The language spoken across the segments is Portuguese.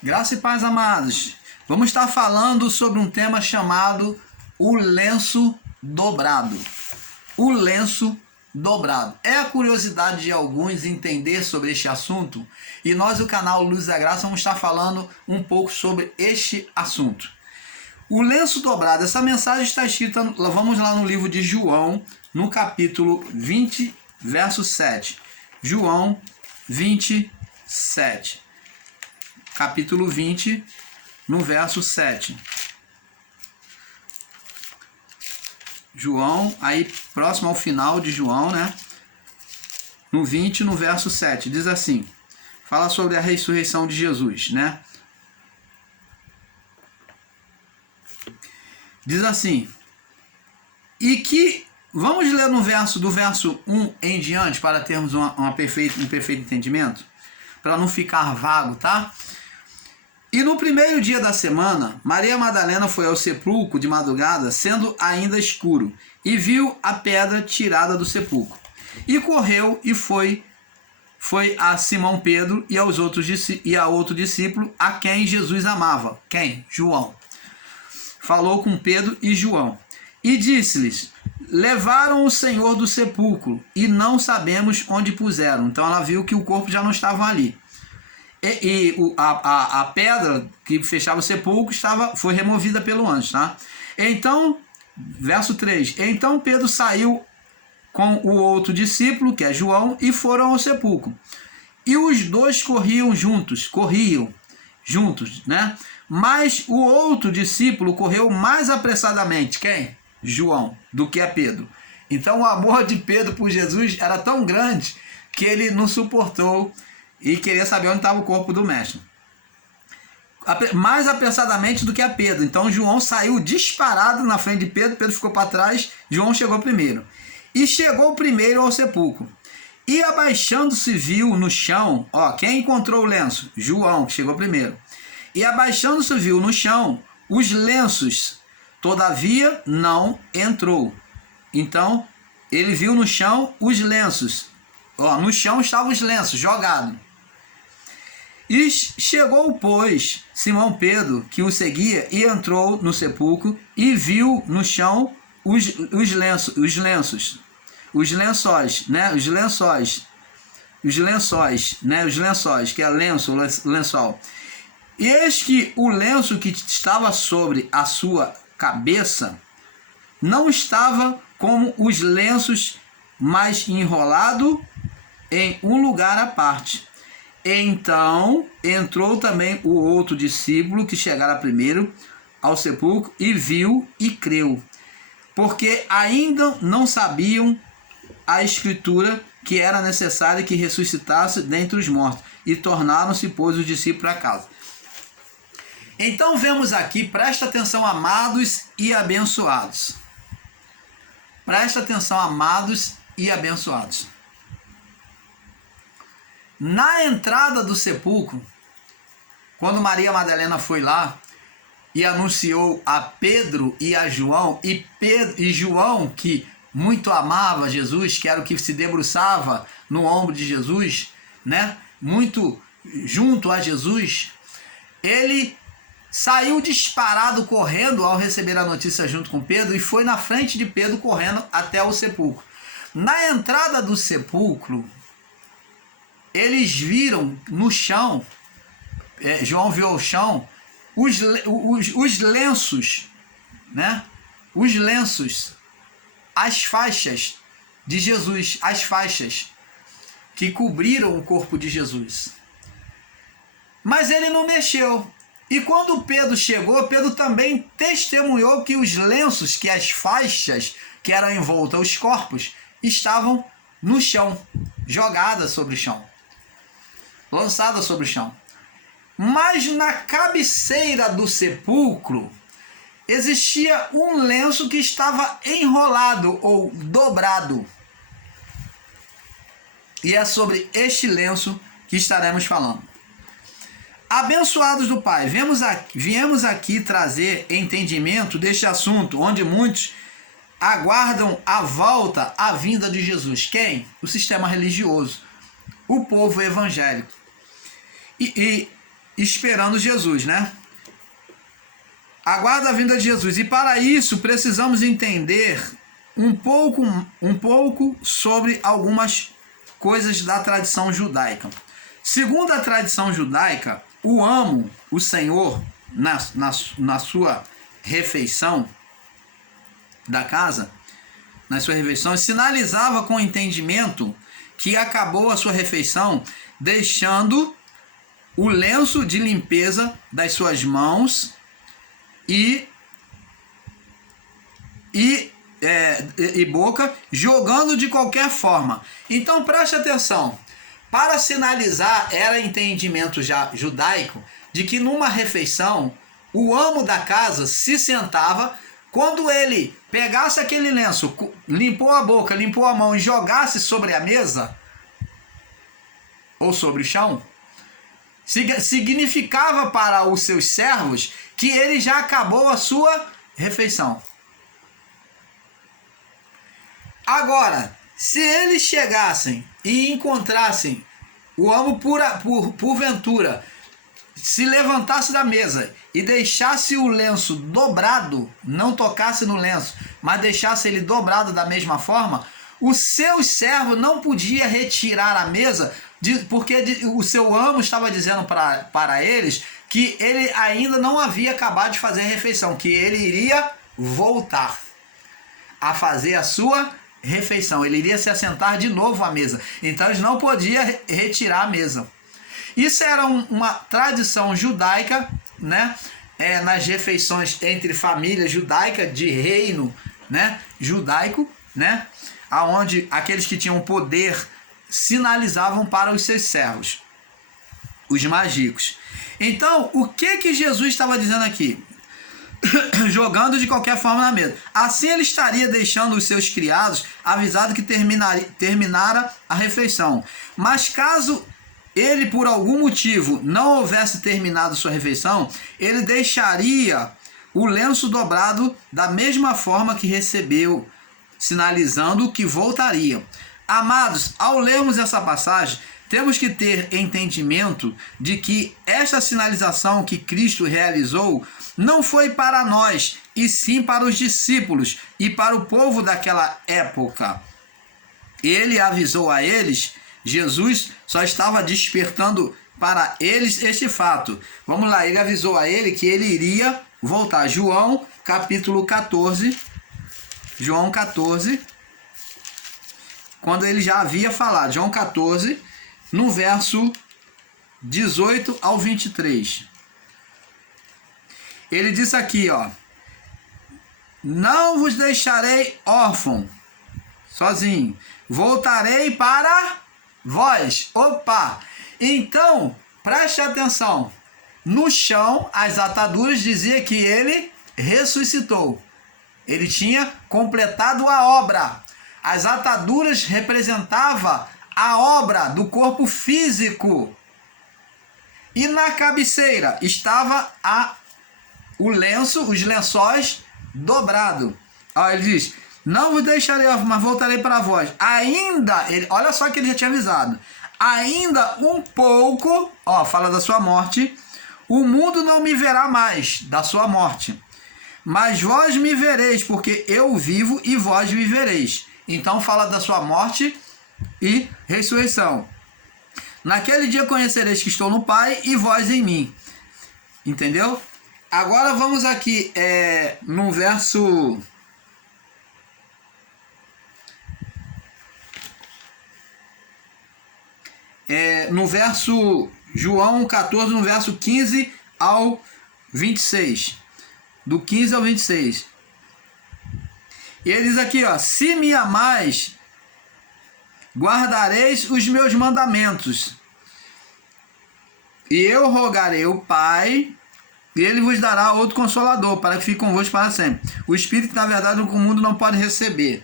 Graça e paz, amados. Vamos estar falando sobre um tema chamado o lenço dobrado. O lenço dobrado. É a curiosidade de alguns entender sobre este assunto e nós, o canal Luz da Graça, vamos estar falando um pouco sobre este assunto. O lenço dobrado, essa mensagem está escrita, vamos lá no livro de João, no capítulo 20, verso 7. João 27. Capítulo 20, no verso 7. João, aí próximo ao final de João, né? No 20, no verso 7, diz assim, fala sobre a ressurreição de Jesus, né? Diz assim, e que, vamos ler no verso, do verso 1 em diante, para termos um perfeito entendimento, para não ficar vago, tá? E no primeiro dia da semana, Maria Madalena foi ao sepulcro de madrugada, sendo ainda escuro, e viu a pedra tirada do sepulcro. E correu e foi a Simão Pedro e a outro discípulo, a quem Jesus amava. Quem? João. Falou com Pedro e João. E disse-lhes, levaram o Senhor do sepulcro, e não sabemos onde puseram. Então ela viu que o corpo já não estava ali. A pedra que fechava o sepulcro foi removida pelo anjo, tá? Então, verso 3, então Pedro saiu com o outro discípulo, que é João, e foram ao sepulcro. E os dois corriam juntos, né? Mas o outro discípulo correu mais apressadamente, quem? João, do que a Pedro. Então o amor de Pedro por Jesus era tão grande que ele não suportou e queria saber onde estava o corpo do mestre. Mais apressadamente do que a Pedro. Então João saiu disparado na frente de Pedro, Pedro ficou para trás, João chegou primeiro. E chegou primeiro ao sepulcro. E abaixando-se viu no chão, quem encontrou o lenço? João, que chegou primeiro. E abaixando-se viu no chão os lenços, todavia não entrou. Então ele viu no chão os lenços. No chão estavam os lenços jogados. E chegou, pois, Simão Pedro, que o seguia, e entrou no sepulcro, e viu no chão os lençóis, que é lençol. E eis que o lenço que estava sobre a sua cabeça não estava como os lenços, mas enrolado em um lugar à parte. Então entrou também o outro discípulo que chegara primeiro ao sepulcro e viu e creu, porque ainda não sabiam a escritura que era necessário que ressuscitasse dentre os mortos, e tornaram-se, pois, os discípulos a casa. Então vemos aqui, presta atenção, amados e abençoados. Presta atenção, amados e abençoados. Na entrada do sepulcro, quando Maria Madalena foi lá e anunciou a Pedro e a João, e João, que muito amava Jesus, que era o que se debruçava no ombro de Jesus, né? Muito junto a Jesus, ele saiu disparado correndo ao receber a notícia junto com Pedro e foi na frente de Pedro correndo até o sepulcro. Na entrada do sepulcro, eles viram no chão, João viu o chão, os lenços, né? Os lenços, as faixas de Jesus, as faixas que cobriram o corpo de Jesus. Mas ele não mexeu. E quando Pedro chegou, Pedro também testemunhou que os lenços, que as faixas que eram envoltas aos corpos, estavam no chão, jogadas sobre o chão, lançadas sobre o chão. Mas na cabeceira do sepulcro existia um lenço que estava enrolado ou dobrado. E é sobre este lenço que estaremos falando. Abençoados do Pai, viemos aqui trazer entendimento deste assunto, onde muitos aguardam a volta, a vinda de Jesus. Quem? O sistema religioso, o povo evangélico. E esperando Jesus, né? Aguarda a vinda de Jesus. E para isso precisamos entender um pouco sobre algumas coisas da tradição judaica. Segundo a tradição judaica, o amo, o Senhor, na sua refeição da casa, na sua refeição, sinalizava com entendimento que acabou a sua refeição, deixando o lenço de limpeza das suas mãos e boca, jogando de qualquer forma. Então preste atenção. Para sinalizar, era entendimento já judaico de que numa refeição o amo da casa se sentava, quando ele pegasse aquele lenço, limpou a boca, limpou a mão e jogasse sobre a mesa ou sobre o chão, significava para os seus servos que ele já acabou a sua refeição. Agora, se eles chegassem e encontrassem o amo porventura, se levantasse da mesa e deixasse o lenço dobrado, não tocasse no lenço, mas deixasse ele dobrado da mesma forma, o seu servo não podia retirar a mesa, porque o seu amo estava dizendo para eles que ele ainda não havia acabado de fazer a refeição, que ele iria voltar a fazer a sua refeição, ele iria se assentar de novo à mesa. Então eles não podiam retirar a mesa. Isso era uma tradição judaica, né? Nas refeições entre famílias judaicas de reino, né? Judaico, né? Aonde aqueles que tinham poder sinalizavam para os seus servos, os magicos. Então, o que Jesus estava dizendo aqui? Jogando de qualquer forma na mesa. Assim ele estaria deixando os seus criados avisado que terminara a refeição. Mas caso ele por algum motivo não houvesse terminado sua refeição, ele deixaria o lenço dobrado da mesma forma que recebeu, sinalizando que voltaria. Amados, ao lermos essa passagem, temos que ter entendimento de que esta sinalização que Cristo realizou não foi para nós, e sim para os discípulos e para o povo daquela época. Ele avisou a eles, Jesus só estava despertando para eles este fato. Vamos lá, ele avisou a ele que ele iria voltar. João capítulo 14, João 14, quando ele já havia falado, João 14, no verso 18 ao 23. Ele disse aqui, ó: não vos deixarei órfão, sozinho, voltarei para vós. Opa! Então, preste atenção. No chão, as ataduras diziam que ele ressuscitou. Ele tinha completado a obra. As ataduras representavam a obra do corpo físico. E na cabeceira estava o lenço, os lençóis dobrados. Ele diz: não vos deixarei órfão, mas voltarei para vós. Ainda, olha só que ele já tinha avisado. Ainda um pouco, fala da sua morte, o mundo não me verá mais, da sua morte. Mas vós me vereis, porque eu vivo e vós vivereis. Então fala da sua morte e ressurreição. Naquele dia conhecereis que estou no Pai e vós em mim. Entendeu? Agora vamos aqui no verso... no verso João 14, no verso 15 ao 26. Do 15 ao 26. E ele diz aqui, se me amais, guardareis os meus mandamentos. E eu rogarei ao Pai, e ele vos dará outro consolador, para que fique convosco para sempre. O Espírito, na verdade, o mundo não pode receber.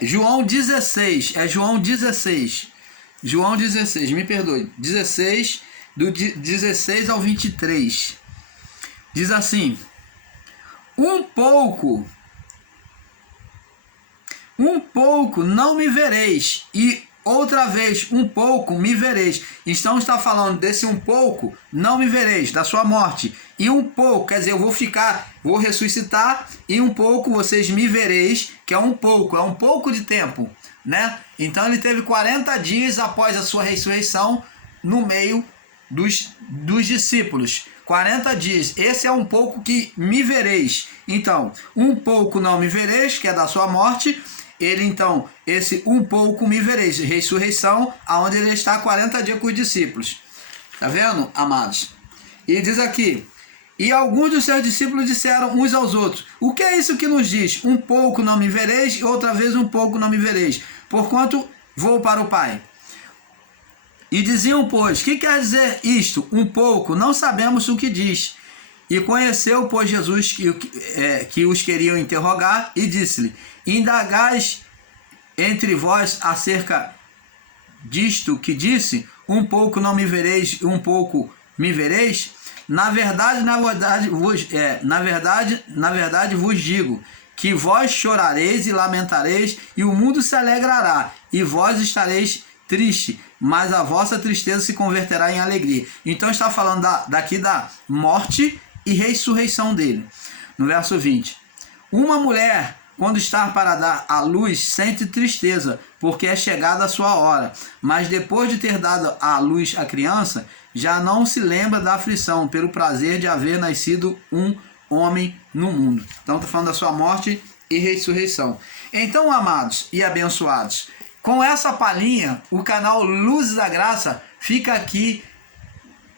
João 16, João 16. João 16, me perdoe. 16, do 16 ao 23. Diz assim: um pouco não me vereis, e outra vez um pouco me vereis. Então está falando desse um pouco, não me vereis, da sua morte. E um pouco, quer dizer, eu vou ressuscitar, e um pouco vocês me vereis, que é um pouco de tempo, né? Então ele teve 40 dias após a sua ressurreição no meio dos discípulos. 40 dias, esse é um pouco que me vereis. Então, um pouco não me vereis, que é da sua morte. Ele então, esse um pouco me vereis, ressurreição, aonde ele está 40 dias com os discípulos. Tá vendo, amados? E diz aqui, e alguns dos seus discípulos disseram uns aos outros, o que é isso que nos diz? Um pouco não me vereis, e outra vez um pouco não me vereis, porquanto vou para o Pai. E diziam, pois, que quer dizer isto? Um pouco, não sabemos o que diz. E conheceu, pois, Jesus que os queriam interrogar, e disse-lhe, indagais entre vós acerca disto que disse, um pouco não me vereis, um pouco me vereis? Na verdade vos digo, que vós chorareis e lamentareis, e o mundo se alegrará, e vós estareis triste, mas a vossa tristeza se converterá em alegria. Então está falando daqui da morte e ressurreição dele. No verso 20. Uma mulher, quando está para dar à luz, sente tristeza, porque é chegada a sua hora. Mas depois de ter dado à luz a criança, já não se lembra da aflição, pelo prazer de haver nascido um homem no mundo. Então está falando da sua morte e ressurreição. Então, amados e abençoados, com essa palhinha, o canal Luzes da Graça fica aqui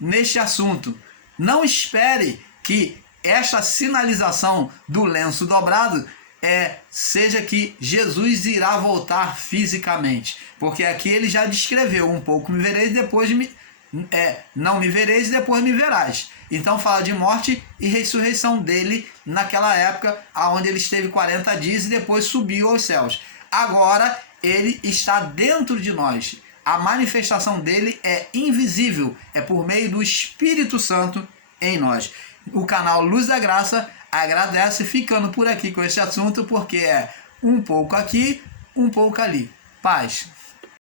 neste assunto. Não espere que esta sinalização do lenço dobrado seja que Jesus irá voltar fisicamente. Porque aqui ele já descreveu, um pouco me vereis, depois não me vereis, depois me verás. Então fala de morte e ressurreição dele naquela época, onde ele esteve 40 dias e depois subiu aos céus. Agora ele está dentro de nós. A manifestação dele é invisível, é por meio do Espírito Santo em nós. O canal Luz da Graça agradece ficando por aqui com esse assunto, porque é um pouco aqui, um pouco ali. Paz.